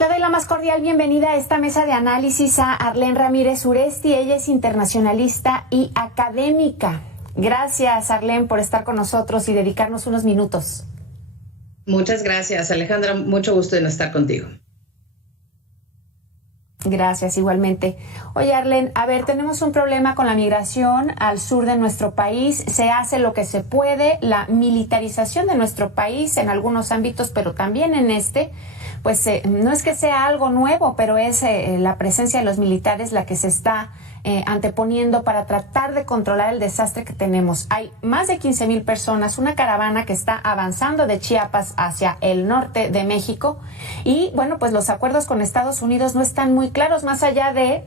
Le doy la más cordial bienvenida a esta mesa de análisis a Arlén Ramírez Uresti. Ella es internacionalista y académica. Gracias, Arlén, por estar con nosotros y dedicarnos unos minutos. Muchas gracias, Alejandra. Mucho gusto en estar contigo. Gracias, igualmente. Oye, Arlén, a ver, tenemos un problema con la migración al sur de nuestro país. Se hace lo que se puede. La militarización de nuestro país en algunos ámbitos, pero también en este, pues no es que sea algo nuevo, pero es la presencia de los militares la que se está anteponiendo para tratar de controlar el desastre que tenemos. Hay más de 15,000 personas, una caravana que está avanzando de Chiapas hacia el norte de México y, bueno, pues los acuerdos con Estados Unidos no están muy claros, más allá de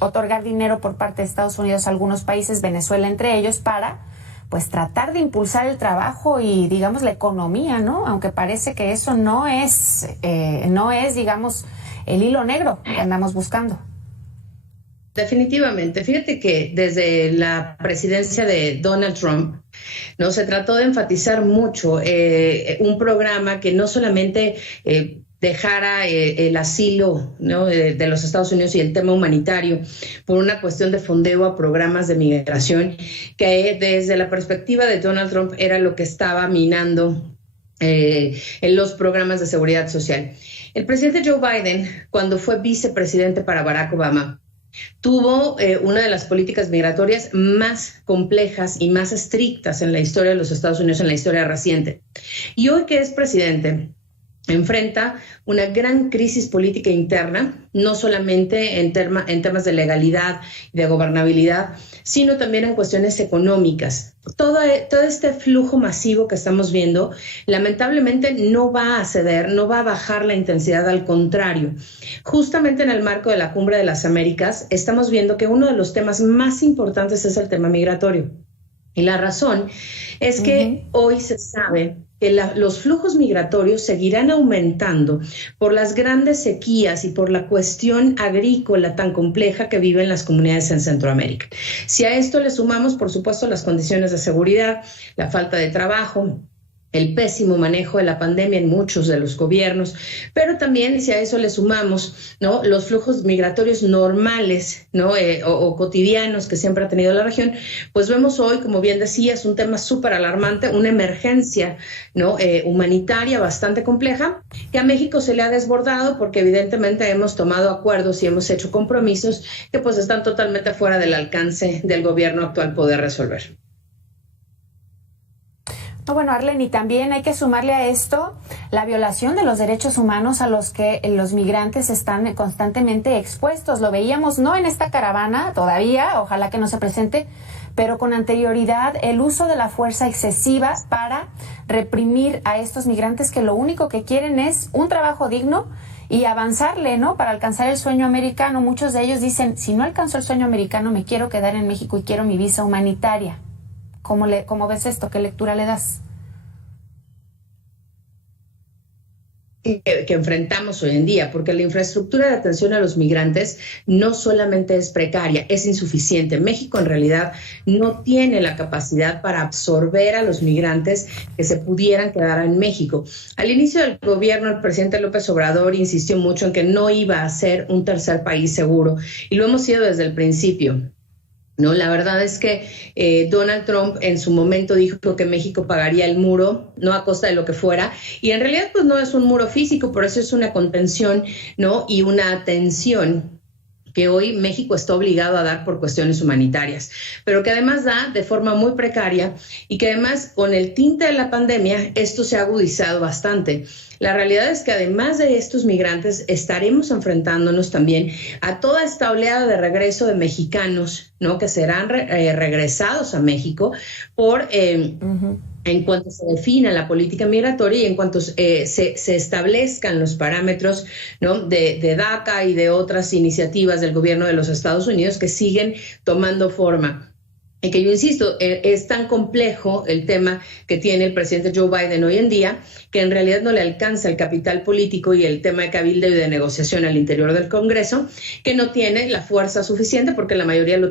otorgar dinero por parte de Estados Unidos a algunos países, Venezuela entre ellos, para pues tratar de impulsar el trabajo y, digamos, la economía, ¿no? Aunque parece que eso no es, digamos, el hilo negro que andamos buscando. Definitivamente. Fíjate que desde la presidencia de Donald Trump, ¿no? Se trató de enfatizar mucho un programa que no solamente dejara el asilo, ¿no? de los Estados Unidos y el tema humanitario por una cuestión de fondeo a programas de migración, que desde la perspectiva de Donald Trump era lo que estaba minando en los programas de seguridad social. El presidente Joe Biden, cuando fue vicepresidente para Barack Obama, tuvo una de las políticas migratorias más complejas y más estrictas en la historia de los Estados Unidos, en la historia reciente. Y hoy que es presidente, enfrenta una gran crisis política interna, no solamente en temas de legalidad y de gobernabilidad, sino también en cuestiones económicas. Todo este flujo masivo que estamos viendo, lamentablemente no va a ceder, no va a bajar la intensidad, al contrario. Justamente en el marco de la Cumbre de las Américas, estamos viendo que uno de los temas más importantes es el tema migratorio. Y la razón es que hoy se sabe que los flujos migratorios seguirán aumentando por las grandes sequías y por la cuestión agrícola tan compleja que viven las comunidades en Centroamérica. Si a esto le sumamos, por supuesto, las condiciones de seguridad, la falta de trabajo, el pésimo manejo de la pandemia en muchos de los gobiernos, pero también si a eso le sumamos, ¿no?, los flujos migratorios normales, ¿no?, o cotidianos que siempre ha tenido la región, pues vemos hoy, como bien decías, un tema súper alarmante, una emergencia, ¿no?, humanitaria bastante compleja, que a México se le ha desbordado porque evidentemente hemos tomado acuerdos y hemos hecho compromisos que pues están totalmente fuera del alcance del gobierno actual poder resolver. Bueno, Arlén, y también hay que sumarle a esto la violación de los derechos humanos a los que los migrantes están constantemente expuestos. Lo veíamos no en esta caravana todavía, ojalá que no se presente, pero con anterioridad el uso de la fuerza excesiva para reprimir a estos migrantes que lo único que quieren es un trabajo digno y avanzarle, ¿no?, para alcanzar el sueño americano. Muchos de ellos dicen, si no alcanzo el sueño americano, me quiero quedar en México y quiero mi visa humanitaria. ¿Cómo ves esto? ¿Qué lectura le das? Que enfrentamos hoy en día, porque la infraestructura de atención a los migrantes no solamente es precaria, es insuficiente. México en realidad no tiene la capacidad para absorber a los migrantes que se pudieran quedar en México. Al inicio del gobierno, el presidente López Obrador insistió mucho en que no iba a ser un tercer país seguro, y lo hemos sido desde el principio. No, la verdad es que Donald Trump en su momento dijo que México pagaría el muro, no a costa de lo que fuera, y en realidad pues no es un muro físico, por eso es una contención, ¿no?, y una atención que hoy México está obligado a dar por cuestiones humanitarias, pero que además da de forma muy precaria y que además con el tinte de la pandemia esto se ha agudizado bastante. La realidad es que además de estos migrantes estaremos enfrentándonos también a toda esta oleada de regreso de mexicanos, ¿no?, que serán regresados a México por en cuanto se defina la política migratoria y en cuanto se establezcan los parámetros, ¿no?, de DACA y de otras iniciativas del gobierno de los Estados Unidos que siguen tomando forma. Y que yo insisto, es tan complejo el tema que tiene el presidente Joe Biden hoy en día que en realidad no le alcanza el capital político y el tema de cabildeo y de negociación al interior del Congreso, que no tiene la fuerza suficiente porque la mayoría la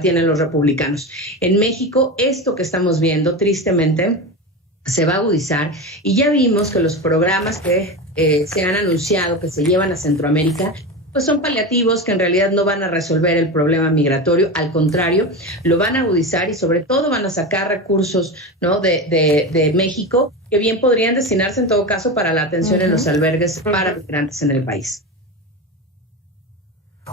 tienen los republicanos. En México, esto que estamos viendo, tristemente, se va a agudizar, y ya vimos que los programas que se han anunciado que se llevan a Centroamérica pues son paliativos que en realidad no van a resolver el problema migratorio, al contrario, lo van a agudizar y sobre todo van a sacar recursos, ¿no?, de México que bien podrían destinarse en todo caso para la atención en los albergues para migrantes en el país.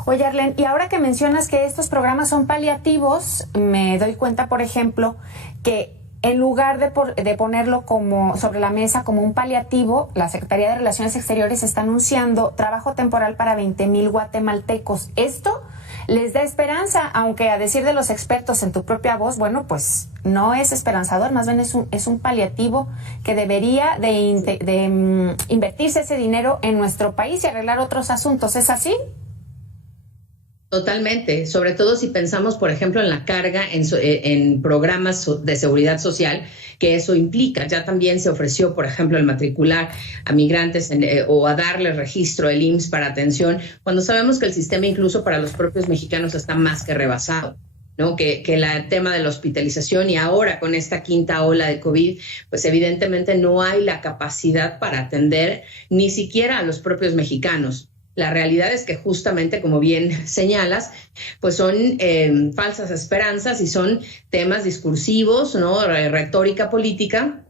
Oye, Arlene, y ahora que mencionas que estos programas son paliativos, me doy cuenta, por ejemplo, que en lugar de ponerlo como sobre la mesa como un paliativo, la Secretaría de Relaciones Exteriores está anunciando trabajo temporal para 20,000 guatemaltecos. Esto les da esperanza, aunque a decir de los expertos en tu propia voz, bueno, pues no es esperanzador, más bien es un paliativo que debería de invertirse ese dinero en nuestro país y arreglar otros asuntos. ¿Es así? Totalmente, sobre todo si pensamos, por ejemplo, en la carga en programas de seguridad social, que eso implica. Ya también se ofreció, por ejemplo, el matricular a migrantes o a darle registro el IMSS para atención, cuando sabemos que el sistema incluso para los propios mexicanos está más que rebasado, ¿no? Que el tema de la hospitalización y ahora con esta quinta ola de COVID, pues evidentemente no hay la capacidad para atender ni siquiera a los propios mexicanos. La realidad es que justamente, como bien señalas, pues son falsas esperanzas y son temas discursivos, ¿no?, retórica política,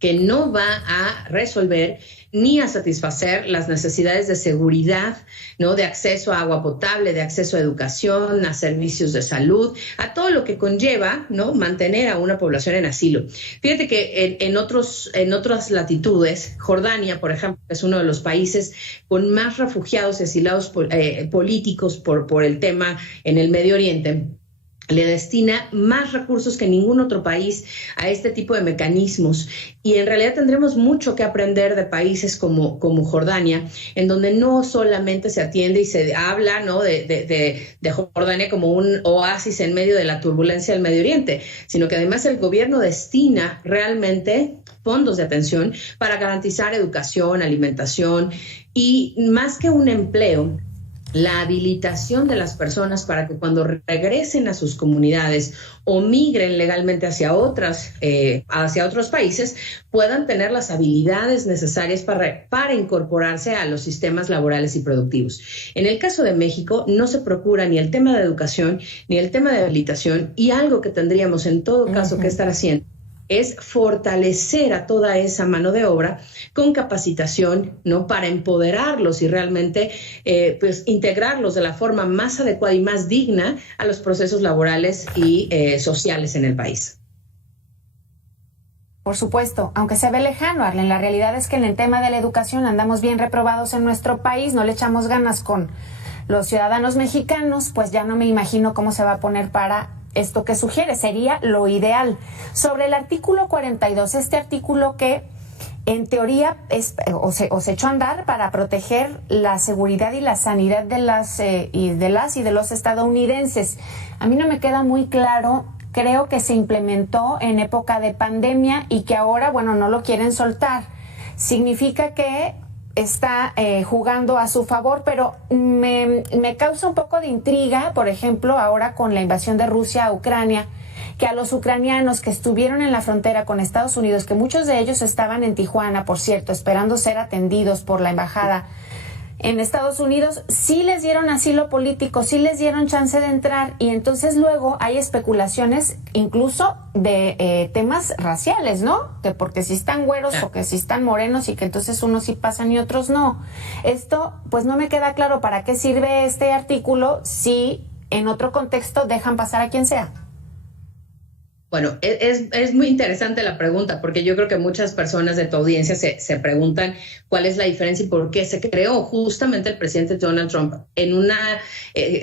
que no va a resolver ni a satisfacer las necesidades de seguridad, ¿no?, de acceso a agua potable, de acceso a educación, a servicios de salud, a todo lo que conlleva, ¿no?, mantener a una población en asilo. Fíjate que en otras latitudes, Jordania, por ejemplo, es uno de los países con más refugiados y asilados políticos por el tema en el Medio Oriente. Le destina más recursos que ningún otro país a este tipo de mecanismos, y en realidad tendremos mucho que aprender de países como Jordania, en donde no solamente se atiende y se habla, ¿no?, de Jordania como un oasis en medio de la turbulencia del Medio Oriente, sino que además el gobierno destina realmente fondos de atención para garantizar educación, alimentación y, más que un empleo, la habilitación de las personas para que cuando regresen a sus comunidades o migren legalmente hacia otros países puedan tener las habilidades necesarias para incorporarse a los sistemas laborales y productivos. En el caso de México no se procura ni el tema de educación ni el tema de habilitación, y algo que tendríamos en todo caso que estar haciendo es fortalecer a toda esa mano de obra con capacitación, ¿no?, para empoderarlos y realmente pues integrarlos de la forma más adecuada y más digna a los procesos laborales y sociales en el país. Por supuesto, aunque se ve lejano, Arlene, la realidad es que en el tema de la educación andamos bien reprobados en nuestro país, no le echamos ganas con los ciudadanos mexicanos, pues ya no me imagino cómo se va a poner para esto que sugiere, sería lo ideal. Sobre el artículo 42, este artículo que en teoría se echó a andar para proteger la seguridad y la sanidad de las y de los estadounidenses. A mí no me queda muy claro, creo que se implementó en época de pandemia y que ahora, bueno, no lo quieren soltar. Significa que está jugando a su favor, pero me causa un poco de intriga, por ejemplo, ahora con la invasión de Rusia a Ucrania, que a los ucranianos que estuvieron en la frontera con Estados Unidos, que muchos de ellos estaban en Tijuana, por cierto, esperando ser atendidos por la embajada en Estados Unidos, sí les dieron asilo político, sí les dieron chance de entrar, y entonces luego hay especulaciones incluso de temas raciales, ¿no? Que porque si están güeros o que si están morenos y que entonces unos sí pasan y otros no. Esto pues no me queda claro para qué sirve este artículo si en otro contexto dejan pasar a quien sea. Bueno, es muy interesante la pregunta, porque yo creo que muchas personas de tu audiencia se preguntan cuál es la diferencia y por qué se creó. Justamente el presidente Donald Trump,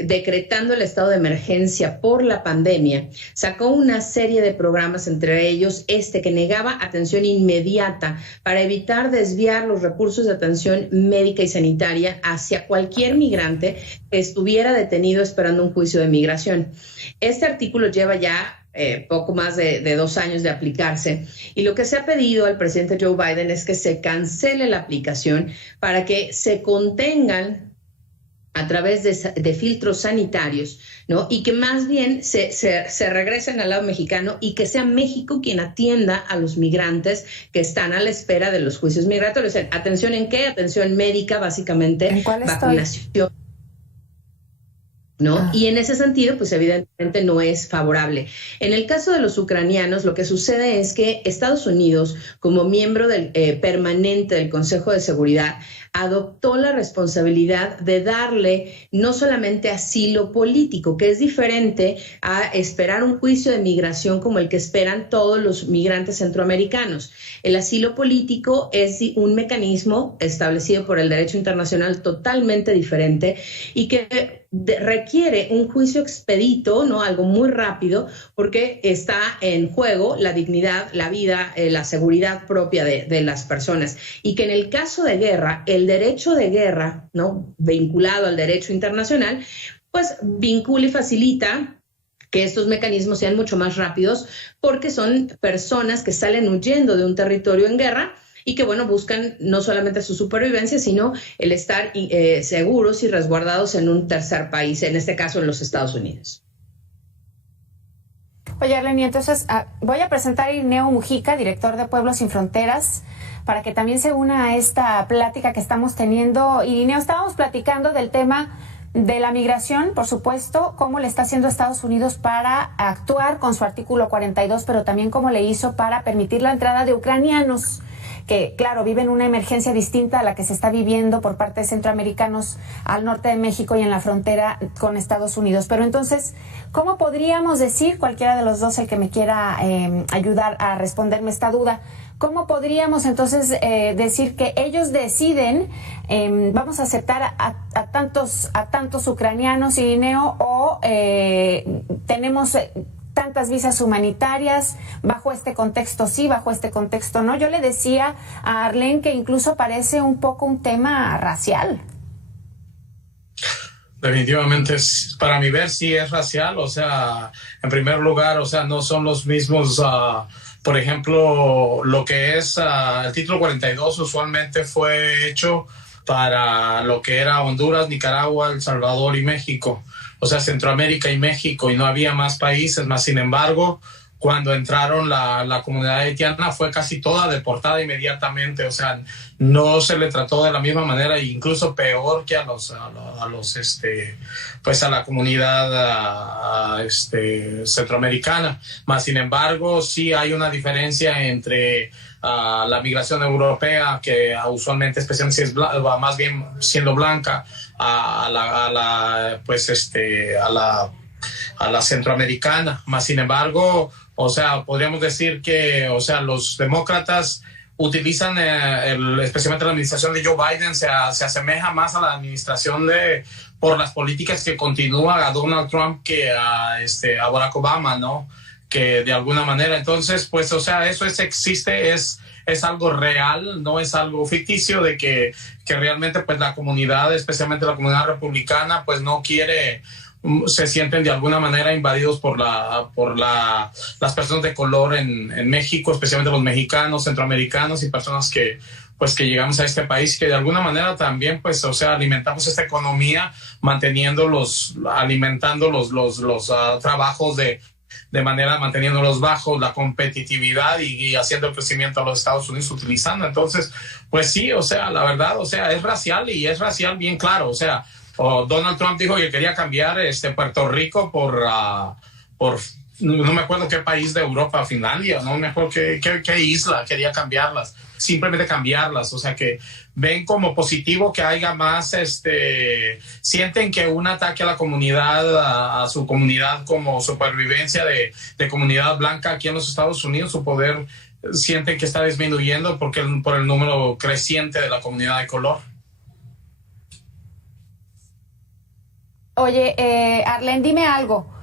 decretando el estado de emergencia por la pandemia, sacó una serie de programas, entre ellos que negaba atención inmediata para evitar desviar los recursos de atención médica y sanitaria hacia cualquier migrante que estuviera detenido esperando un juicio de migración. Este artículo lleva ya poco más de 2 años de aplicarse, y lo que se ha pedido al presidente Joe Biden es que se cancele la aplicación para que se contengan a través de filtros sanitarios, ¿no? Y que más bien se regresen al lado mexicano y que sea México quien atienda a los migrantes que están a la espera de los juicios migratorios. ¿Atención en qué? Atención médica, básicamente. ¿En cuál vacunación. ¿No? Y en ese sentido, pues evidentemente no es favorable. En el caso de los ucranianos, lo que sucede es que Estados Unidos, como miembro permanente del Consejo de Seguridad, adoptó la responsabilidad de darle no solamente asilo político, que es diferente a esperar un juicio de migración como el que esperan todos los migrantes centroamericanos. El asilo político es un mecanismo establecido por el derecho internacional totalmente diferente y que requiere un juicio expedito, ¿no? Algo muy rápido, porque está en juego la dignidad, la vida, la seguridad propia de las personas. Y que en el caso de guerra, el derecho de guerra, ¿no? Vinculado al derecho internacional, pues vincula y facilita que estos mecanismos sean mucho más rápidos, porque son personas que salen huyendo de un territorio en guerra y que, bueno, buscan no solamente su supervivencia, sino el estar seguros y resguardados en un tercer país, en este caso en los Estados Unidos. Oye, Arlene, entonces voy a presentar a Irineo Mujica, director de Pueblos Sin Fronteras, para que también se una a esta plática que estamos teniendo. Irineo, estábamos platicando del tema de la migración, por supuesto, cómo le está haciendo Estados Unidos para actuar con su artículo 42, pero también cómo le hizo para permitir la entrada de ucranianos que, claro, viven una emergencia distinta a la que se está viviendo por parte de centroamericanos al norte de México y en la frontera con Estados Unidos. Pero entonces, ¿cómo podríamos decir, cualquiera de los dos, el que me quiera ayudar a responderme esta duda, cómo podríamos entonces decir que ellos deciden, vamos a aceptar a tantos ucranianos, Irineo, o tenemos tantas visas humanitarias, bajo este contexto sí, bajo este contexto no? Yo le decía a Arlene que incluso parece un poco un tema racial. Definitivamente, para mi ver, sí es racial. O sea, en primer lugar, o sea, no son los mismos. Por ejemplo, lo que es el título 42 usualmente fue hecho para lo que era Honduras, Nicaragua, El Salvador y México. O sea, Centroamérica y México, y no había más países. Más sin embargo, cuando entraron la comunidad haitiana, fue casi toda deportada inmediatamente. O sea, no se le trató de la misma manera, e incluso peor que a la comunidad centroamericana. Más sin embargo, sí hay una diferencia entre la migración europea, que usualmente, especialmente si es más bien siendo blanca, a la centroamericana. Más sin embargo, o sea, podríamos decir que, o sea, los demócratas utilizan, especialmente la administración de Joe Biden, se asemeja más a la administración por las políticas que continúa a Donald Trump que a Barack Obama, ¿no? Que de alguna manera, entonces, pues, o sea, eso existe, es algo real, no es algo ficticio, de que realmente, pues, la comunidad, especialmente la comunidad republicana, pues, no quiere, se sienten de alguna manera invadidos por las personas de color en México, especialmente los mexicanos, centroamericanos y personas que llegamos a este país, que de alguna manera también, pues, o sea, alimentamos esta economía, alimentando los trabajos manteniéndolos bajos, la competitividad y haciendo el crecimiento a los Estados Unidos utilizando. Entonces, pues sí, o sea, la verdad, o sea, es racial, y es racial bien claro. O sea, Donald Trump dijo que quería cambiar Puerto Rico por no me acuerdo qué país de Europa, Finlandia, no me acuerdo qué isla, quería cambiarlas, simplemente cambiarlas. O sea, que ven como positivo que haya más, sienten que un ataque a la comunidad, a su comunidad como supervivencia de comunidad blanca aquí en los Estados Unidos, su poder, sienten que está disminuyendo por el número creciente de la comunidad de color. Oye, Arlene, dime algo.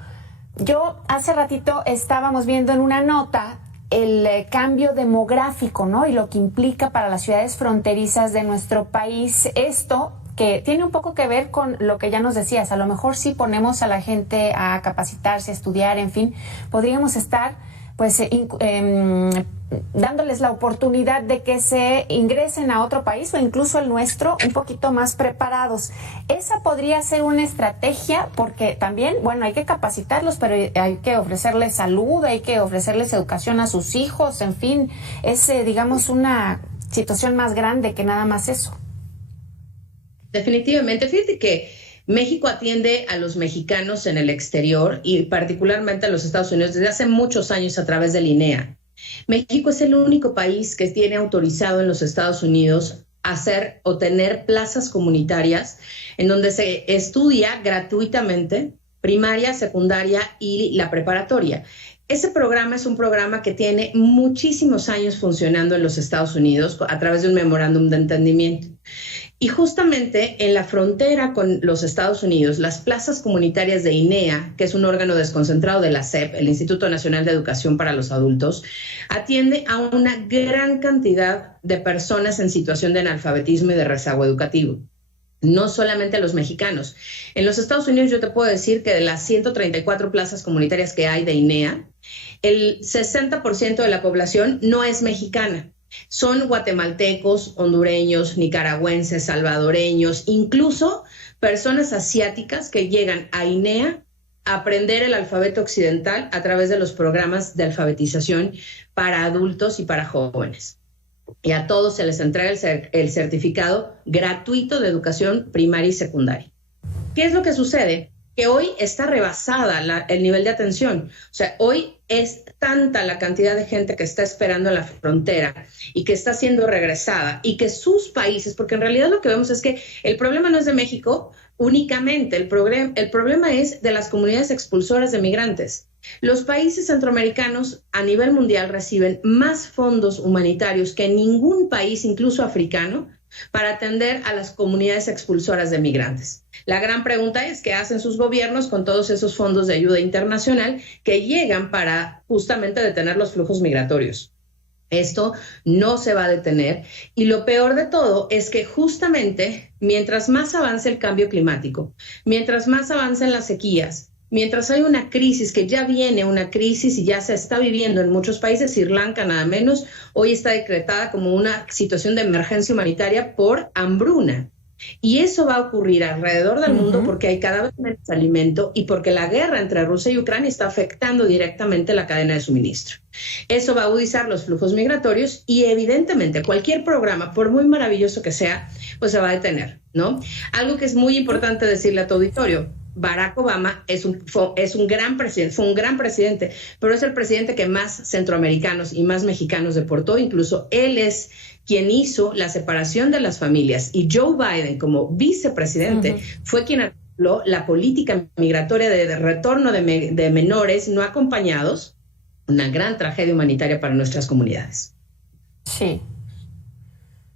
Yo hace ratito estábamos viendo en una nota el cambio demográfico, ¿no? Y lo que implica para las ciudades fronterizas de nuestro país. Esto que tiene un poco que ver con lo que ya nos decías. A lo mejor si ponemos a la gente a capacitarse, a estudiar, en fin, podríamos estar pues dándoles la oportunidad de que se ingresen a otro país o incluso el nuestro un poquito más preparados. Esa podría ser una estrategia, porque también, bueno, hay que capacitarlos, pero hay que ofrecerles salud, hay que ofrecerles educación a sus hijos, en fin, es, digamos, una situación más grande que nada más eso. Definitivamente, fíjate que México atiende a los mexicanos en el exterior y particularmente a los Estados Unidos desde hace muchos años a través del INEA. México es el único país que tiene autorizado en los Estados Unidos hacer o tener plazas comunitarias en donde se estudia gratuitamente primaria, secundaria y la preparatoria. Ese programa es un programa que tiene muchísimos años funcionando en los Estados Unidos a través de un memorándum de entendimiento. Y justamente en la frontera con los Estados Unidos, las plazas comunitarias de INEA, que es un órgano desconcentrado de la SEP, el Instituto Nacional de Educación para los Adultos, atiende a una gran cantidad de personas en situación de analfabetismo y de rezago educativo. No solamente a los mexicanos. En los Estados Unidos yo te puedo decir que de las 134 plazas comunitarias que hay de INEA, el 60% de la población no es mexicana. Son guatemaltecos, hondureños, nicaragüenses, salvadoreños, incluso personas asiáticas que llegan a INEA a aprender el alfabeto occidental a través de los programas de alfabetización para adultos y para jóvenes. Y a todos se les entrega el certificado gratuito de educación primaria y secundaria. ¿Qué es lo que sucede? Que hoy está rebasada el nivel de atención. O sea, hoy es tanta la cantidad de gente que está esperando en la frontera y que está siendo regresada y que sus países, porque en realidad lo que vemos es que el problema no es de México únicamente, el problema es de las comunidades expulsoras de migrantes. Los países centroamericanos a nivel mundial reciben más fondos humanitarios que ningún país, incluso africano, para atender a las comunidades expulsoras de migrantes. La gran pregunta es qué hacen sus gobiernos con todos esos fondos de ayuda internacional que llegan para justamente detener los flujos migratorios. Esto no se va a detener y lo peor de todo es que justamente mientras más avance el cambio climático, mientras más avancen las sequías, mientras hay una crisis, que ya viene una crisis y ya se está viviendo en muchos países, Sri Lanka nada menos, hoy está decretada como una situación de emergencia humanitaria por hambruna. Y eso va a ocurrir alrededor del mundo porque hay cada vez menos alimento y porque la guerra entre Rusia y Ucrania está afectando directamente la cadena de suministro. Eso va a agudizar los flujos migratorios y evidentemente cualquier programa, por muy maravilloso que sea, pues se va a detener, ¿no? Algo que es muy importante decirle a tu auditorio: Barack Obama fue un gran presidente, pero es el presidente que más centroamericanos y más mexicanos deportó. Incluso él es quien hizo la separación de las familias. Y Joe Biden, como vicepresidente, fue quien arregló la política migratoria de retorno de menores no acompañados. Una gran tragedia humanitaria para nuestras comunidades. Sí,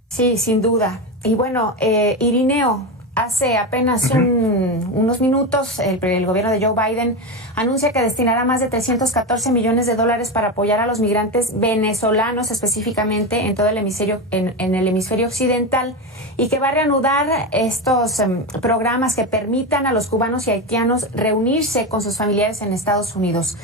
sin duda. Y bueno, Irineo, hace apenas unos minutos el gobierno de Joe Biden anuncia que destinará más de $314 millones para apoyar a los migrantes venezolanos, específicamente en todo el hemisferio, en el hemisferio occidental, y que va a reanudar estos programas que permitan a los cubanos y haitianos reunirse con sus familiares en Estados Unidos.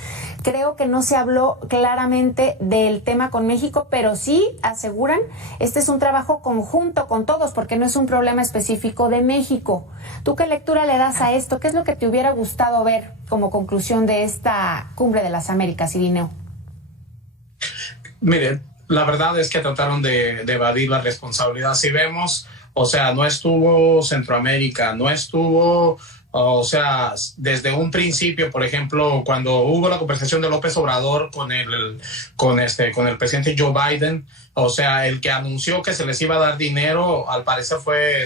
Creo que no se habló claramente del tema con México, pero sí aseguran este es un trabajo conjunto con todos, porque no es un problema específico de México. ¿Tú qué lectura le das a esto? ¿Qué es lo que te hubiera gustado ver como conclusión de esta Cumbre de las Américas, Irineo? Mire, la verdad es que trataron de evadir la responsabilidad. Si vemos, o sea, no estuvo Centroamérica, no estuvo, o sea, desde un principio, por ejemplo, cuando hubo la conversación de López Obrador con el presidente Joe Biden, o sea, el que anunció que se les iba a dar dinero, al parecer fue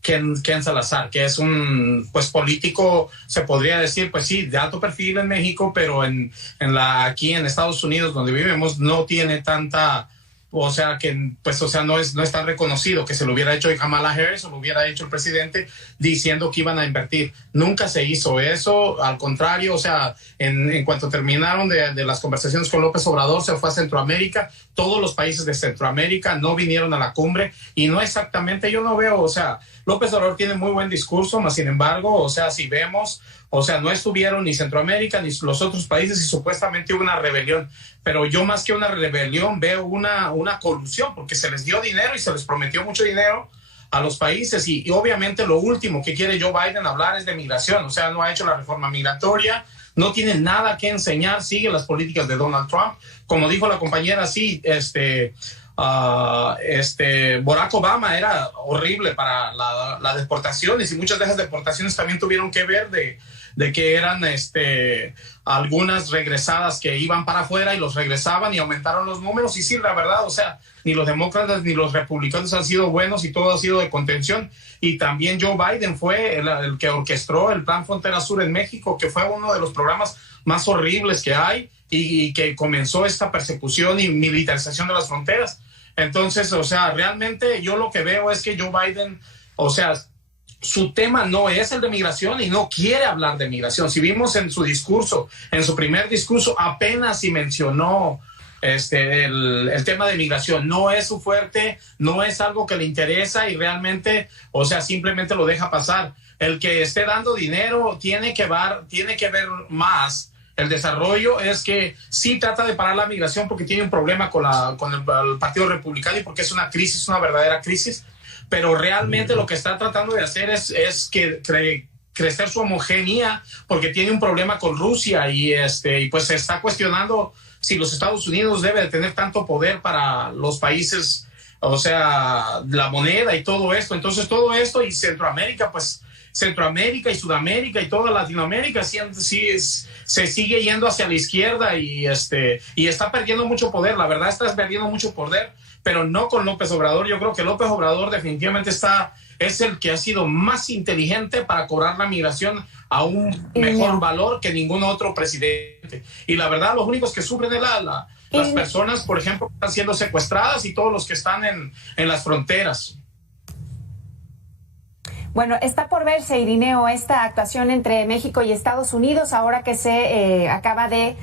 Ken Salazar, que es un político, se podría decir, pues sí, de alto perfil en México, pero aquí en Estados Unidos, donde vivimos, no tiene tanta, o sea, que pues, o sea, no es tan reconocido. Que se lo hubiera hecho Kamala Harris o lo hubiera hecho el presidente diciendo que iban a invertir. Nunca se hizo eso, al contrario, o sea, en cuanto terminaron de las conversaciones con López Obrador, se fue a Centroamérica, todos los países de Centroamérica no vinieron a la cumbre y no exactamente, yo no veo, o sea, López Obrador tiene muy buen discurso, mas sin embargo, o sea, si vemos, o sea, no estuvieron ni Centroamérica ni los otros países y supuestamente hubo una rebelión, pero yo más que una rebelión veo una colusión porque se les dio dinero y se les prometió mucho dinero a los países y obviamente lo último que quiere Joe Biden hablar es de migración, o sea, no ha hecho la reforma migratoria, no tiene nada que enseñar, sigue las políticas de Donald Trump, como dijo la compañera, sí, Barack Obama era horrible para las deportaciones y muchas de esas deportaciones también tuvieron que ver de que eran algunas regresadas que iban para afuera y los regresaban y aumentaron los números y sí, la verdad, o sea, ni los demócratas ni los republicanos han sido buenos y todo ha sido de contención y también Joe Biden fue el que orquestó el Plan Frontera Sur en México, que fue uno de los programas más horribles que hay y que comenzó esta persecución y militarización de las fronteras. Entonces, o sea, realmente yo lo que veo es que Joe Biden, o sea, su tema no es el de migración y no quiere hablar de migración. Si vimos en su discurso, en su primer discurso, apenas si mencionó el tema de migración. No es su fuerte, no es algo que le interesa y realmente, o sea, simplemente lo deja pasar. El que esté dando dinero tiene que ver más. El desarrollo es que sí trata de parar la migración porque tiene un problema con el Partido Republicano y porque es una crisis, una verdadera crisis, pero realmente lo que está tratando de hacer es que crecer su homogeneidad porque tiene un problema con Rusia y pues se está cuestionando si los Estados Unidos debe de tener tanto poder para los países, o sea, la moneda y todo esto. Entonces todo esto y Centroamérica, pues Centroamérica y Sudamérica y toda Latinoamérica sí se sigue yendo hacia la izquierda y está perdiendo mucho poder. La verdad está perdiendo mucho poder, pero no con López Obrador. Yo creo que López Obrador definitivamente es el que ha sido más inteligente para cobrar la migración a un mejor valor que ningún otro presidente. Y la verdad, los únicos que sufren es las personas, por ejemplo, que están siendo secuestradas y todos los que están en las fronteras. Bueno, está por verse, Irineo, esta actuación entre México y Estados Unidos, ahora que se acaba de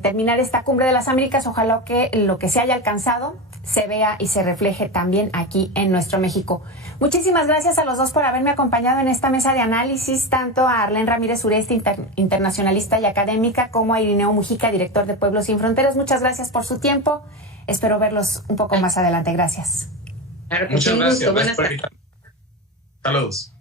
terminar esta cumbre de las Américas. Ojalá que lo que se haya alcanzado se vea y se refleje también aquí en nuestro México. Muchísimas gracias a los dos por haberme acompañado en esta mesa de análisis, tanto a Arlén Ramírez Uresti, internacionalista y académica, como a Irineo Mujica, director de Pueblos Sin Fronteras. Muchas gracias por su tiempo. Espero verlos un poco más adelante. Gracias. Claro que Muchas sí, gracias. Buenas tardes. Saludos.